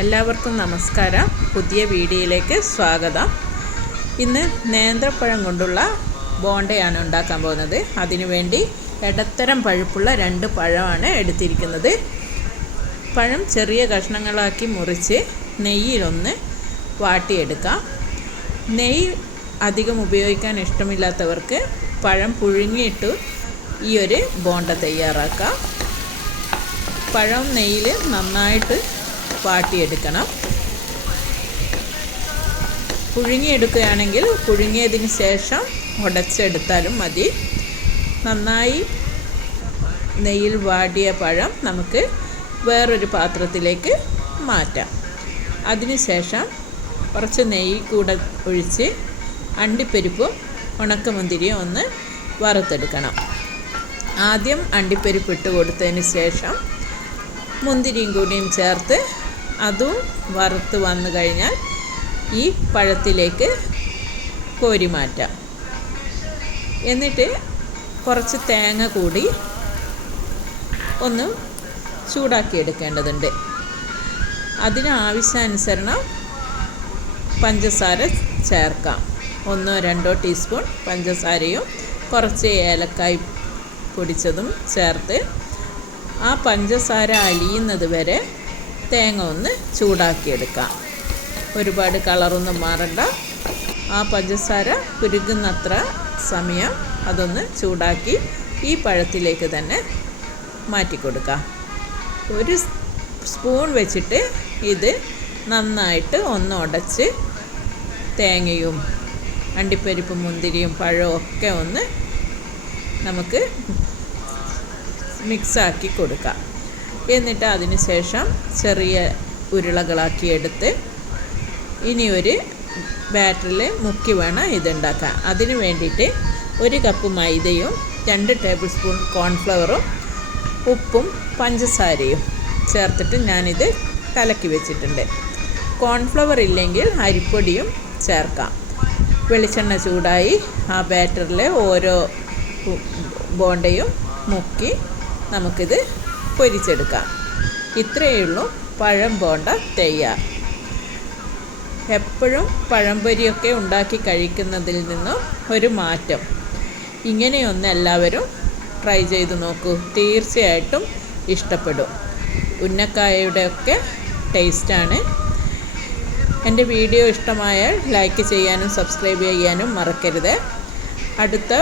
എല്ലാവർക്കും നമസ്കാരം. പുതിയ വീഡിയോയിലേക്ക് സ്വാഗതം. ഇന്ന് നേന്ത്രപ്പഴം കൊണ്ടുള്ള ബോണ്ടയാണ് ഉണ്ടാക്കാൻ പോകുന്നത്. അതിനുവേണ്ടി ഇടത്തരം പഴുപ്പുള്ള 2 പഴമാണ് എടുത്തിരിക്കുന്നത്. പഴം ചെറിയ കഷ്ണങ്ങളാക്കി മുറിച്ച് നെയ്യിലൊന്ന് വാട്ടിയെടുക്കാം. നെയ്യ് അധികം ഉപയോഗിക്കാൻ ഇഷ്ടമില്ലാത്തവർക്ക് പഴം പുഴുങ്ങിയിട്ട് ഈ ഒരു ബോണ്ട തയ്യാറാക്കാം. പഴം നെയ്യിൽ നന്നായിട്ട് വാട്ടിയെടുക്കണം. പുഴുങ്ങിയെടുക്കുകയാണെങ്കിൽ പുഴുങ്ങിയതിന് ശേഷം ഉടച്ചെടുത്താലും മതി. നന്നായി നെയ്യിൽ വാടിയ പഴം നമുക്ക് വേറൊരു പാത്രത്തിലേക്ക് മാറ്റാം. അതിനുശേഷം കുറച്ച് നെയ്യ് കൂടെ ഒഴിച്ച് അണ്ടിപ്പരിപ്പും ഉണക്കമുന്തിരിയും ഒന്ന് വറുത്തെടുക്കണം. ആദ്യം അണ്ടിപ്പരിപ്പ് ഇട്ട് കൊടുത്തതിന് ശേഷം മുന്തിരിയും കൂടിയും ചേർത്ത് അതും വറുത്ത് വന്നു കഴിഞ്ഞാൽ ഈ പഴത്തിലേക്ക് കോരി മാറ്റാം. എന്നിട്ട് കുറച്ച് തേങ്ങ കൂടി ഒന്ന് ചൂടാക്കി എടുക്കേണ്ടതുണ്ട്. അതിന് ആവശ്യാനുസരണം പഞ്ചസാര ചേർക്കാം. 1-2 ടീസ്പൂൺ പഞ്ചസാരയും കുറച്ച് ഏലക്കായ് പൊടിച്ചതും ചേർത്ത് ആ പഞ്ചസാര അലിയുന്നത് വരെ തേങ്ങ ഒന്ന് ചൂടാക്കിയെടുക്കാം. ഒരുപാട് കളറൊന്നും മാറണ്ട. ആ പഞ്ചസാര ഉരുകുന്നത്ര സമയം അതൊന്ന് ചൂടാക്കി ഈ പഴത്തിലേക്ക് തന്നെ മാറ്റിക്കൊടുക്കാം. 1 സ്പൂൺ വെച്ചിട്ട് ഇത് നന്നായിട്ട് ഒന്ന് ഉടച്ച് തേങ്ങയും അണ്ടിപ്പരിപ്പും മുന്തിരിയും പഴവും ഒക്കെ ഒന്ന് നമുക്ക് മിക്സാക്കി കൊടുക്കാം. എന്നിട്ട് അതിന് ശേഷം ചെറിയ ഉരുളകളാക്കി എടുത്ത് ഇനി ഒരു ബാറ്ററിൽ മുക്കി വേണം ഇതുണ്ടാക്കാൻ. അതിന് വേണ്ടിയിട്ട് 1 കപ്പ് മൈദയും 2 ടേബിൾ സ്പൂൺ കോൺഫ്ലവറും ഉപ്പും പഞ്ചസാരയും ചേർത്തിട്ട് ഞാനിത് കലക്കി വെച്ചിട്ടുണ്ട്. കോൺഫ്ലവർ ഇല്ലെങ്കിൽ അരിപ്പൊടിയും ചേർക്കാം. വെളിച്ചെണ്ണ ചൂടായി ആ ബാറ്ററിൽ ഓരോ ബോണ്ടയും മുക്കി നമുക്കിത് പൊരിച്ചെടുക്കാം. ഇത്രയേ ഉള്ളൂ പഴം ബോണ്ട തയ്യാർ. എപ്പോഴും പഴംപൊരിയൊക്കെ ഉണ്ടാക്കി കഴിക്കുന്നതിൽ നിന്നും ഒരു മാറ്റം. ഇങ്ങനെയൊന്ന് എല്ലാവരും ട്രൈ ചെയ്ത് നോക്കൂ. തീർച്ചയായിട്ടും ഇഷ്ടപ്പെടും. ഉന്നക്കായയുടെയൊക്കെ ടേസ്റ്റാണ്. എൻ്റെ വീഡിയോ ഇഷ്ടമായാൽ ലൈക്ക് ചെയ്യാനും സബ്സ്ക്രൈബ് ചെയ്യാനും മറക്കരുത്. അടുത്ത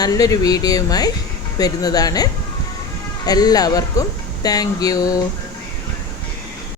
നല്ലൊരു വീഡിയോയുമായി വരുന്നതാണ്. എല്ലാവർക്കും താങ്ക് യു.